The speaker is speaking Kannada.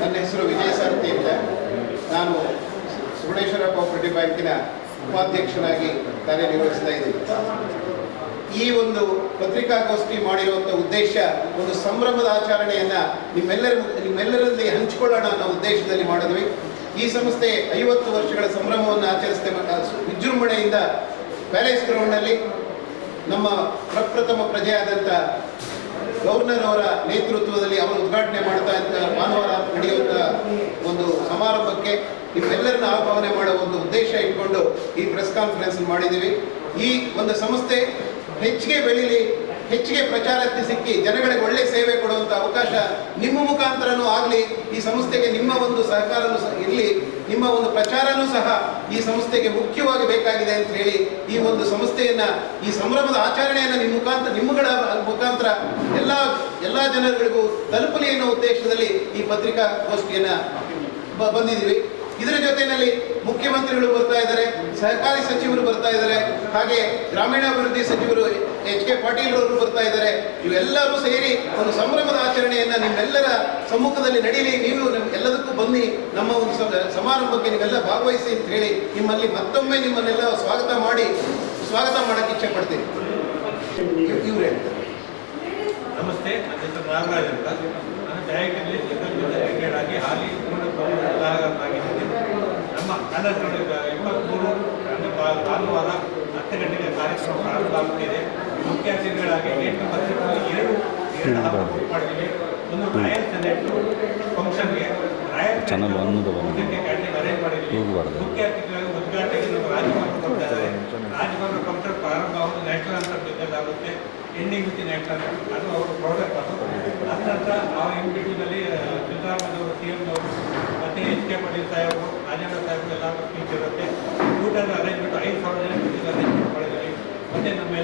ನನ್ನ ಹೆಸರು ವಿಜಯ ಸಾರಥಿ ಅಂತ. ನಾನು ಸುವರ್ಣೇಶ್ವರ ಕೋಪರೇಟಿವ್ ಬ್ಯಾಂಕಿನ ಉಪಾಧ್ಯಕ್ಷನಾಗಿ ಕಾರ್ಯನಿರ್ವಹಿಸ್ತಾ ಇದ್ದೀನಿ. ಈ ಒಂದು ಪತ್ರಿಕಾಗೋಷ್ಠಿ ಮಾಡಿರುವಂಥ ಉದ್ದೇಶ, ಒಂದು ಸಂಭ್ರಮದ ಆಚರಣೆಯನ್ನು ನಿಮ್ಮೆಲ್ಲರ ನಿಮ್ಮೆಲ್ಲರಲ್ಲಿ ಹಂಚಿಕೊಳ್ಳೋಣ ಅನ್ನೋ ಉದ್ದೇಶದಲ್ಲಿ ಮಾಡಿದ್ವಿ. ಈ ಸಂಸ್ಥೆ ಐವತ್ತು ವರ್ಷಗಳ ಸಂಭ್ರಮವನ್ನು ಆಚರಿಸ್ತೇವ ವಿಜೃಂಭಣೆಯಿಂದ ಪ್ಯಾಲೇಸ್ ಗ್ರೌಂಡ್ನಲ್ಲಿ ನಮ್ಮ ಪ್ರಪ್ರಥಮ ಪ್ರಜೆಯಾದಂಥ ಗವರ್ನರ್ ಅವರ ನೇತೃತ್ವದಲ್ಲಿ ಅವರು ಉದ್ಘಾಟನೆ ಮಾಡ್ತಾ ಇದ್ದ ಭಾನುವಾರ ನಡೆಯುವಂಥ ಒಂದು ಸಮಾರಂಭಕ್ಕೆ ನಿಮ್ಮೆಲ್ಲರನ್ನ ಆಹ್ವಾನ ಮಾಡುವ ಒಂದು ಉದ್ದೇಶ ಇಟ್ಕೊಂಡು ಈ ಪ್ರೆಸ್ ಕಾನ್ಫರೆನ್ಸ್ ಮಾಡಿದ್ದೀವಿ. ಈ ಒಂದು ಸಂಸ್ಥೆ ಹೆಚ್ಚಿಗೆ ಬೆಳೀಲಿ ಹೆಚ್ಚಿಗೆ ಪ್ರಚಾರಕ್ಕೆ ಸಿಕ್ಕಿ ಜನಗಳಿಗೆ ಒಳ್ಳೆ ಸೇವೆ ಕೊಡುವಂಥ ಅವಕಾಶ ನಿಮ್ಮ ಮುಖಾಂತರನೂ ಆಗಲಿ, ಈ ಸಂಸ್ಥೆಗೆ ನಿಮ್ಮ ಒಂದು ಸಹಕಾರನೂ ಸಹ ಇರಲಿ, ನಿಮ್ಮ ಒಂದು ಪ್ರಚಾರನೂ ಸಹ ಈ ಸಂಸ್ಥೆಗೆ ಮುಖ್ಯವಾಗಿ ಬೇಕಾಗಿದೆ ಅಂತ ಹೇಳಿ ಈ ಒಂದು ಸಂಸ್ಥೆಯನ್ನ, ಈ ಸಂಭ್ರಮದ ಆಚರಣೆಯನ್ನ ನಿಮ್ಮ ಮುಖಾಂತರ, ನಿಮ್ಮಗಳ ಮುಖಾಂತರ ಎಲ್ಲ ಎಲ್ಲ ಜನಗಳಿಗೂ ತಲುಪಲಿ ಅನ್ನೋ ಉದ್ದೇಶದಲ್ಲಿ ಈ ಪತ್ರಿಕಾಗೋಷ್ಠಿಯನ್ನ ಬಂದಿದ್ದೀವಿ. ಇದರ ಜೊತೆಯಲ್ಲಿ ಮುಖ್ಯಮಂತ್ರಿಗಳು ಬರ್ತಾ ಇದ್ದಾರೆ, ಸಹಕಾರಿ ಸಚಿವರು ಬರ್ತಾ ಇದ್ದಾರೆ, ಹಾಗೆ ಗ್ರಾಮೀಣಾಭಿವೃದ್ಧಿ ಸಚಿವರು ಎಚ್ ಕೆ ಪಾಟೀಲ್ ಅವರು ಬರ್ತಾ ಇದ್ದಾರೆ. ಇವೆಲ್ಲರೂ ಸೇರಿ ಒಂದು ಸಂಭ್ರಮದ ಆಚರಣೆಯನ್ನ ನಿಮ್ಮೆಲ್ಲರ ಸಮ್ಮುಖದಲ್ಲಿ ನಡೀಲಿ. ನೀವು ಎಲ್ಲದಕ್ಕೂ ಬನ್ನಿ. ನಮ್ಮ ಒಂದು ಸಮಾರಂಭಕ್ಕೆ ನೀವೆಲ್ಲ ಭಾಗವಹಿಸಿ ಅಂತ ಹೇಳಿ ನಿಮ್ಮಲ್ಲಿ ಮತ್ತೊಮ್ಮೆ ನಿಮ್ಮನ್ನೆಲ್ಲ ಸ್ವಾಗತ ಮಾಡಿ, ಸ್ವಾಗತ ಮಾಡಕ್ಕೆ ಇಚ್ಛೆ ಪಡ್ತೀನಿ. ನಮಸ್ತೆ, ನನ್ನ ನಾಗರಾಜ್ ಅಂತ. ನಮ್ಮ ಇಪ್ಪತ್ತ್ಮೂರು ಭಾನುವಾರ ಹತ್ತು ಗಂಟೆಗೆ ಕಾರ್ಯಕ್ರಮ ಪ್ರಾರಂಭ ಆಗುತ್ತಿದೆ ಮುಖ್ಯ ಅತಿಥಿಗಳಾಗಿ ಎರಡು ಎರಡು ಮಾಡಿದ್ದೀವಿ ಒಂದು ರಾಯಲ್ ಸೆನೆಟ್ ಫಂಕ್ಷನ್ಗೆ ರಾಯಲ್ ಚಾನಲ್ ಒಂದು ಕ್ಯಾಂಟೀನ್ ಅರೇಂಜ್ ಮಾಡಿದ್ದೀವಿ ಮುಖ್ಯ ಅತಿಥಿಗಳಾಗಿ ಉದ್ಘಾಟನೆಗೆ ನಮ್ಮ ರಾಜಭವನ ಇದ್ದಾರೆ ರಾಜಭವನ ಪ್ರಾರಂಭ ಅವರು ನ್ಯಾಷನಲ್ ಅಂತ ಎಂಡಿಂಗ್ ವಿತ್ ನ್ಯಾಷನಲ್ ಅದು ಅವರು ಪ್ರಾಡಕ್ಟ್ ಅದು ಆ ಸಿದ್ದರಾಮಯ್ಯ ಅವರು ಸಿ ಎಂ ಅವರು ಮತ್ತು ಎಚ್ ಕೆ ಪಾಟೀಲ್ ಸಾಹೇಬರು ರಾಜೇಂದ್ರ ಸಾಹೇಬರು ಎಲ್ಲ ಸ್ಪೀಚ್